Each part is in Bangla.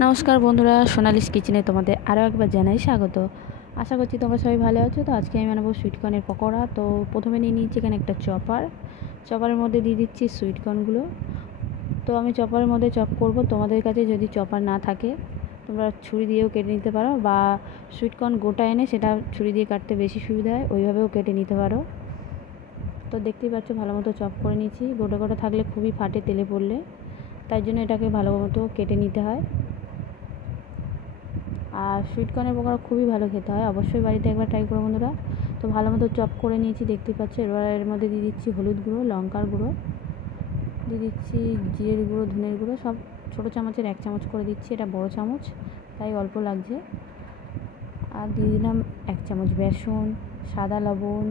নমস্কার বন্ধুরা, সোনালিস কিচেনে তোমাদের আরও একবার জানাই স্বাগত। আশা করছি তোমরা সবাই ভালো আছো। তো আজকে আমি বানাবো সুইটকর্নের পকোড়া। তো প্রথমে নিয়ে নিয়েছি এখানে একটা চপারের মধ্যে দিয়ে দিচ্ছি সুইটকর্নগুলো। তো আমি চপারের মধ্যে চপ করব। তোমাদের কাছে যদি চপার না থাকে তোমরা ছুরি দিয়েও কেটে নিতে পারো, বা সুইটকর্ন গোটা এনে সেটা ছুরি দিয়ে কাটতে বেশি সুবিধা হয়, ওইভাবেও কেটে নিতে পারো। তো দেখতেই পাচ্ছ ভালো মতো চপ করে নিয়েছি। গোটা গোটা থাকলে খুবই ফাটে তেলে পড়লে, তাই জন্য এটাকে ভালো মতো কেটে নিতে হয়। আর সুইটকর্নের পকোড়া খুবই ভালো খেতে হয়, অবশ্যই বাড়িতে একবার ট্রাই করো বন্ধুরা। তো ভালো মতো চপ করে নিয়েছি, দেখতেই পাচ্ছ। এবার এর মধ্যে দিয়ে দিচ্ছি হলুদ গুঁড়ো, লঙ্কার গুঁড়ো, দিয়ে দিচ্ছি জিরের গুঁড়ো, ধনের গুঁড়ো, সব ছোটো চামচের 1 চামচ করে দিচ্ছি। এটা বড় চামচ তাই অল্প লাগছে। আর দিয়ে দিলাম 1 চামচ বেসন, সাদা লবণ,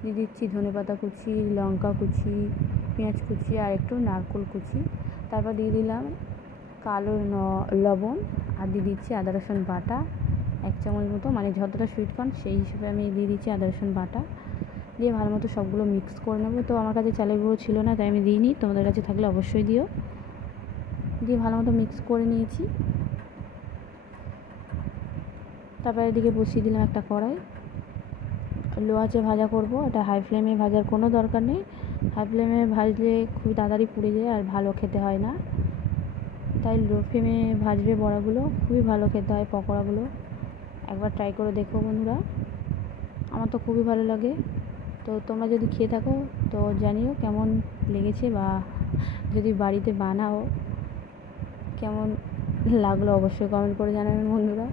দিয়ে দিচ্ছি ধনেপাতা কুচি, লঙ্কা কুচি, পেঁয়াজ কুচি আর একটু নারকেল কুচি। তারপর দিয়ে দিলাম কালো লবণ, আর দিয়ে দিচ্ছি আদা রসুন বাটা 1 চামচ মতো, মানে যতটা সুইটকর্ন সেই হিসেবে আমি দিয়ে দিচ্ছি আদা রসুন বাটা। দিয়ে ভালো মতো সবগুলো মিক্স করে নেবো। তো আমার কাছে চালের গুঁড়ো ছিল না তাই আমি দিইনি, তোমাদের কাছে থাকলে অবশ্যই দিও। দিয়ে ভালো মতো মিক্স করে নিয়েছি। তারপর এদিকে বসিয়ে দিলাম একটা কড়াই, লো আঁচে ভাজা করব। এটা হাই ফ্লেমে ভাজার কোনো দরকার নেই, হাই ফ্লেমে ভাজলে খুবই তাড়াতাড়ি পুড়ে যায় আর ভালো খেতে হয় না। তাই লো ফ্লেমে ভাজলে বড়াগুলো খুবই ভালো খেতে হয়, পকোড়াগুলো। একবার ট্রাই করে দেখো বন্ধুরা, আমার তো খুবই ভালো লাগে। তো তোমরা যদি খেয়ে থাকো তো জানিও কেমন লেগেছে, বা যদি বাড়িতে বানাও কেমন লাগলো অবশ্যই কমেন্ট করে জানাবেন বন্ধুরা।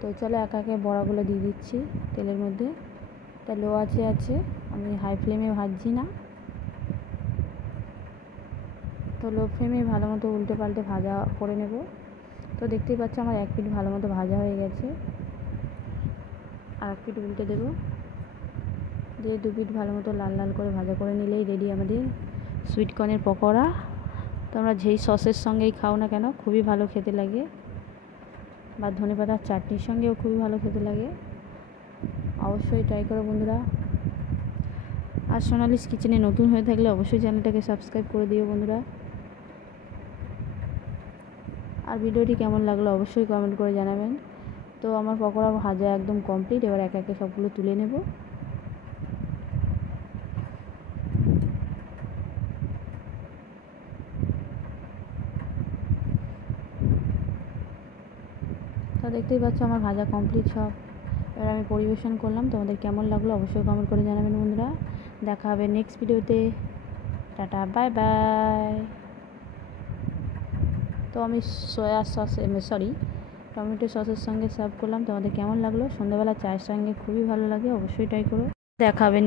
তো চলো একে একে বড়াগুলো দিয়ে দিচ্ছি তেলের মধ্যে। তা লো আছে, আমি হাই ফ্লেমে ভাজছি না। তো লো ফ্লেমে ভালো মতো উল্টে পাল্টে ভাজা করে নেব। তো দেখতেই পাচ্ছ আমার 1 পিঠ ভালো মতো ভাজা হয়ে গেছে, আর 1 পিঠ উল্টে দেবো। দিয়ে 2 পিঠ ভালো মতো লাল লাল করে ভাজা করে নিলেই রেডি আমাদের সুইটকর্নের পকোড়া। তোমরা যেই সসের সঙ্গেই খাও না কেন খুবই ভালো খেতে লাগে, বা ধনেপাতার চাটনির সঙ্গেও খুবই ভালো খেতে লাগে। অবশ্যই ট্রাই করো বন্ধুরা। আর সোনালিস কিচেনে নতুন হয়ে থাকলে অবশ্যই চ্যানেলটাকে সাবস্ক্রাইব করে দিও বন্ধুরা। আর ভিডিওটি কেমন লাগলো অবশ্যই কমেন্ট করে জানাবেন। তো আমার পকোড়া ভাজা একদম কমপ্লিট। এবার একে একে সবগুলো তুলে নেব। তো দেখতেই পাচ্ছ আমার ভাজা কমপ্লিট সব। এবার আমি পরিবেশন করলাম। তোমাদের কেমন লাগলো অবশ্যই কমেন্ট করে জানাবেন বন্ধুরা। দেখা হবে নেক্সট ভিডিওতে। Tata, bye bye. তো আমি টমেটো সসের সঙ্গে সার্ভ করলাম। তোমাদের কেমন লাগলো? সন্ধ্যাবেলা চায়ের সঙ্গে খুবই ভালো লাগে, অবশ্যই ট্রাই করো। দেখা হবে।